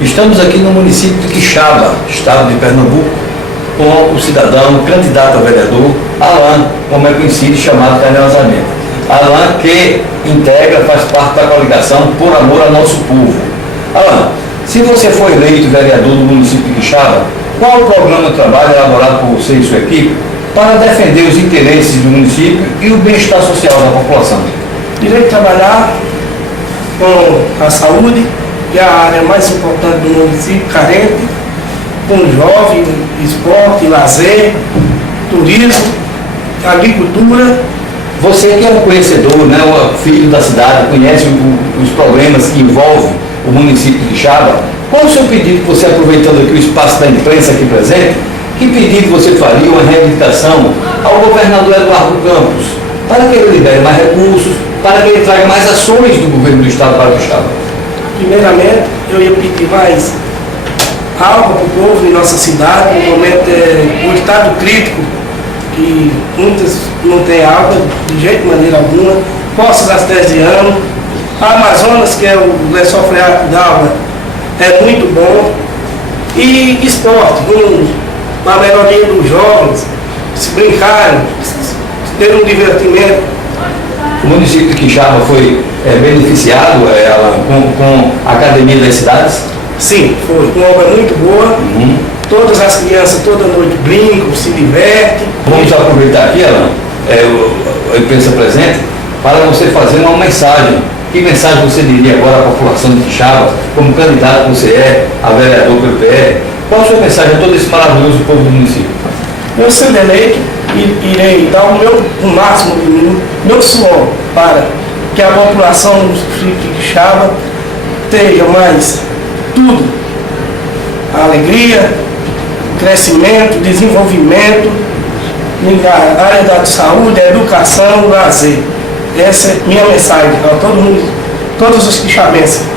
Estamos aqui no município de Quixaba, estado de Pernambuco, com o cidadão candidato a vereador, Alan, como é conhecido e chamado carinhosamente. Alan, que integra, faz parte da coligação Por Amor ao Nosso Povo. Alan, se você for eleito vereador do município de Quixaba, qual o programa de trabalho elaborado por você e sua equipe para defender os interesses do município e o bem-estar social da população? Irei trabalhar com a saúde, que é a área mais importante do município, carente, com jovem, esporte, lazer, turismo, agricultura. Você que é um conhecedor, né, um filho da cidade, conhece os problemas que envolvem o município de Quixaba, qual o seu pedido, você aproveitando aqui o espaço da imprensa aqui presente, que pedido você faria, uma reivindicação ao governador Eduardo Campos, para que ele libere mais recursos, para que ele traga mais ações do governo do estado para o Quixaba? Primeiramente, eu ia pedir mais água para o povo em nossa cidade, no momento o estado crítico, que muitas não têm água de jeito, de maneira alguma, poços artesianos, a Amazonas, que é o lençol freático d'água, é muito bom, e esporte, a melhoria dos jovens, se brincarem, ter um divertimento. O município de Quixaba foi beneficiado Alan, com a Academia das Cidades? Sim, foi uma obra muito boa. Todas as crianças toda noite brincam, se divertem. Vamos aproveitar aqui, Alan, a imprensa presente, para você fazer uma mensagem. Que mensagem você diria agora à população de Quixaba, como candidato que você é, a vereador pelo PR? Qual a sua mensagem a todo esse maravilhoso povo do município? Eu, sendo eleito, irei dar o máximo do meu suor para que a população do distrito de Quixaba tenha mais tudo: a alegria, crescimento, desenvolvimento, na área da saúde, a educação, o lazer. Essa é minha mensagem a todo mundo, todos os quixabenses.